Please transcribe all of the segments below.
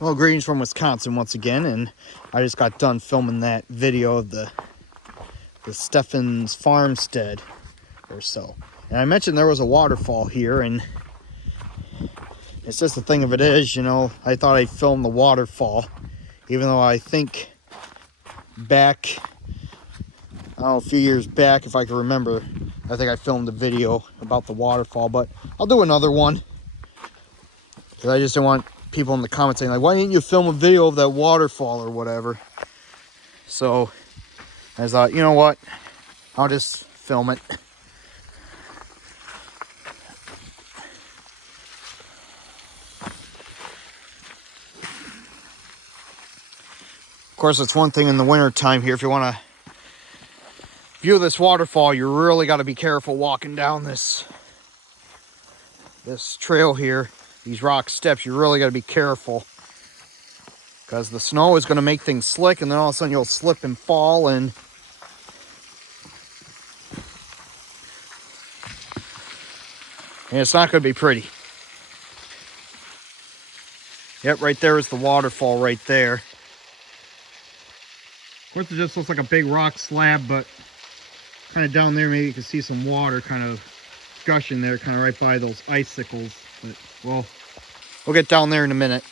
Well, greetings from Wisconsin once again, and I just got done filming that video of the Steffens farmstead or so. And I mentioned there was a waterfall here, and it's just the thing of it is, you know, I thought I'd film the waterfall, even though I think back, I don't know, a few years back, if I can remember, I think I filmed a video about the waterfall, but I'll do another one, because I just don't want people in the comments saying, like, why didn't you film a video of that waterfall or whatever? So I thought, you know what, I'll just film it. Of course, it's one thing in the winter time here. If you want to view this waterfall, you really got to be careful walking down this trail here. These rock steps, you really got to be careful, because the snow is going to make things slick, and then all of a sudden you'll slip and fall, and it's not going to be pretty. Yep, right there is the waterfall right there. Of course, it just looks like a big rock slab, but kind of down there, maybe you can see some water kind of gushing there, kind of right by those icicles. But, well, we'll get down there in a minute.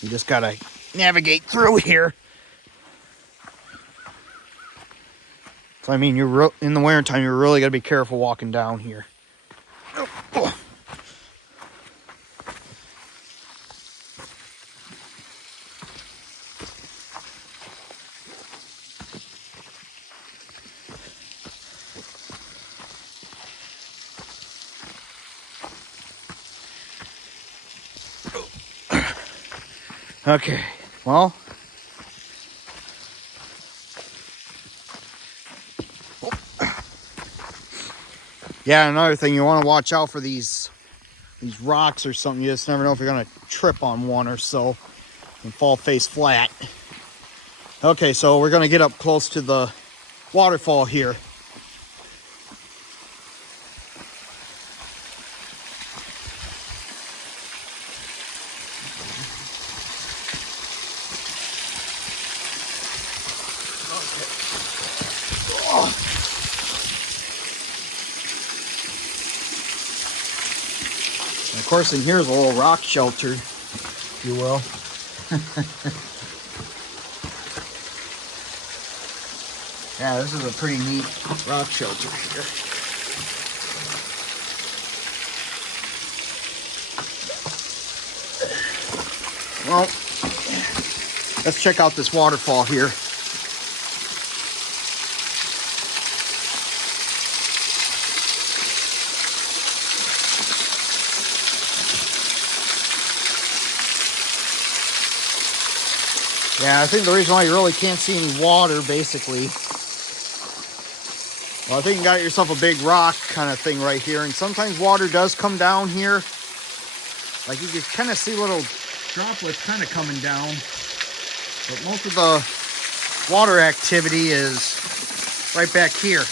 You just gotta navigate through here. So I mean, you're in the winter time, you're really gotta be careful walking down here. Oh. Okay, well, yeah, another thing, you want to watch out for these rocks or something. You just never know if you're going to trip on one or so and fall face flat. Okay, so we're going to get up close to the waterfall here. And of course, in here is a little rock shelter, if you will. Yeah, this is a pretty neat rock shelter here. Well, let's check out this waterfall here. Yeah, I think the reason why you really can't see any water, basically, well, I think you got yourself a big rock kind of thing right here, and sometimes water does come down here. Like, you can kind of see little droplets kind of coming down, but most of the water activity is right back here.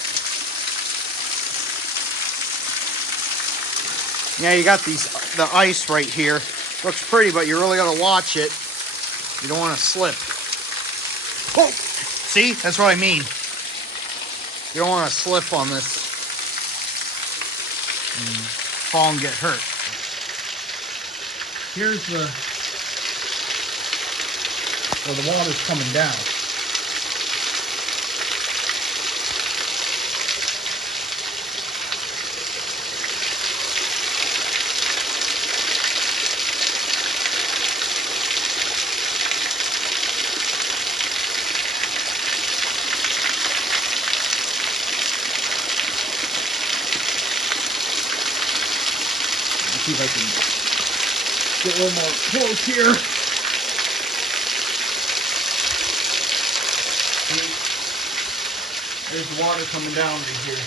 Yeah, you got the ice right here. Looks pretty, but you really got to watch it. You don't want to slip. Oh, see, that's what I mean. You don't want to slip on this and fall and get hurt. Here's where the water's coming down. See if I can get a little more close here. See? There's the water coming down right here.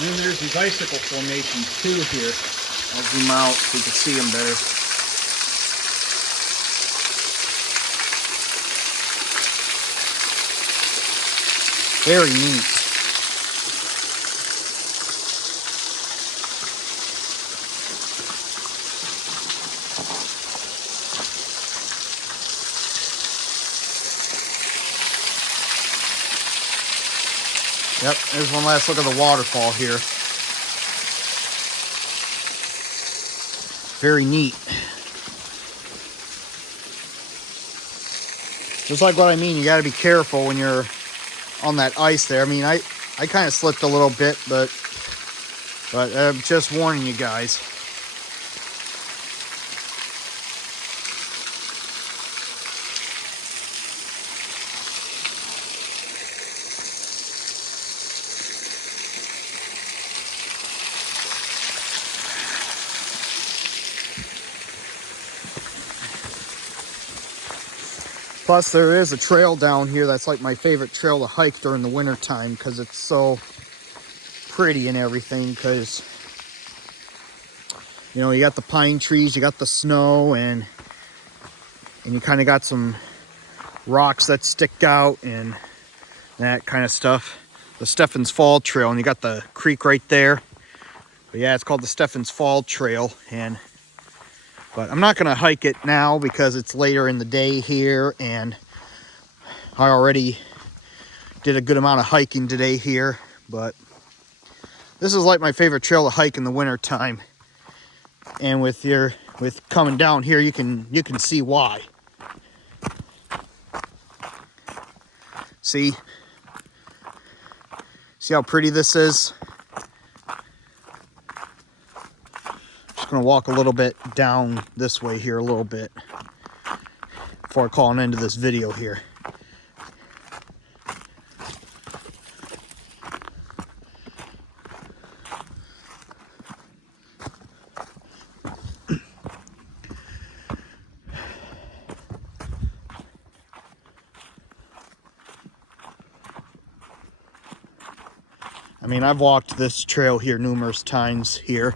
And then there's these icicle formations too here. I'll zoom out so you can see them better. Very neat. Yep, there's one last look at the waterfall here. Very neat. Just like what I mean, you got to be careful when you're on that ice there. I mean, I kind of slipped a little bit, but I'm just warning you guys. Plus, there is a trail down here that's like my favorite trail to hike during the winter time because it's so pretty and everything. Because, you know, you got the pine trees, you got the snow, and you kind of got some rocks that stick out and that kind of stuff. The Stephens Fall Trail, and you got the creek right there. But yeah, it's called the Stephens Fall Trail, but I'm not going to hike it now because it's later in the day here, and I already did a good amount of hiking today here. But this is like my favorite trail to hike in the winter time, and with coming down here, you can see why. See how pretty this is? Gonna walk a little bit down this way here a little bit before I call an end to this video here. I mean, I've walked this trail here numerous times here.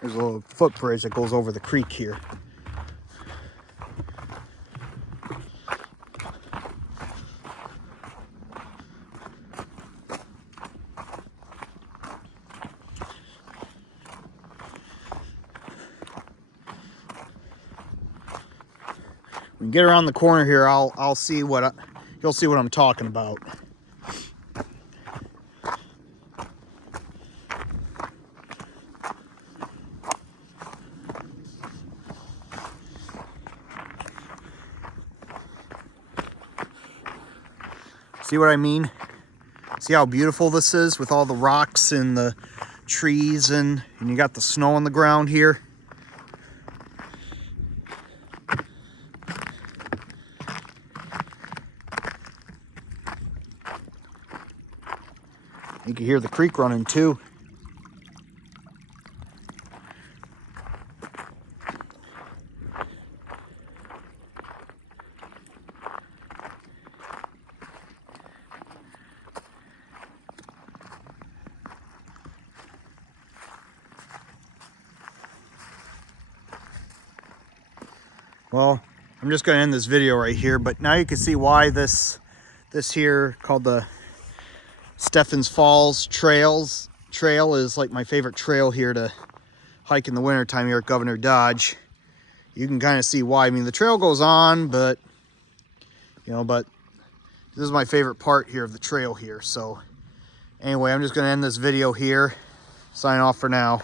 There's a little footbridge that goes over the creek here. When you get around the corner here, you'll see what I'm talking about. See what I mean? See how beautiful this is with all the rocks and the trees, and you got the snow on the ground here. You can hear the creek running too. Well, I'm just going to end this video right here, but now you can see why this here called the Stephens Falls Trail is like my favorite trail here to hike in the winter time here at Governor Dodge. You can kind of see why. I mean, the trail goes on, but this is my favorite part here of the trail here. So anyway, I'm just going to end this video here. Sign off for now.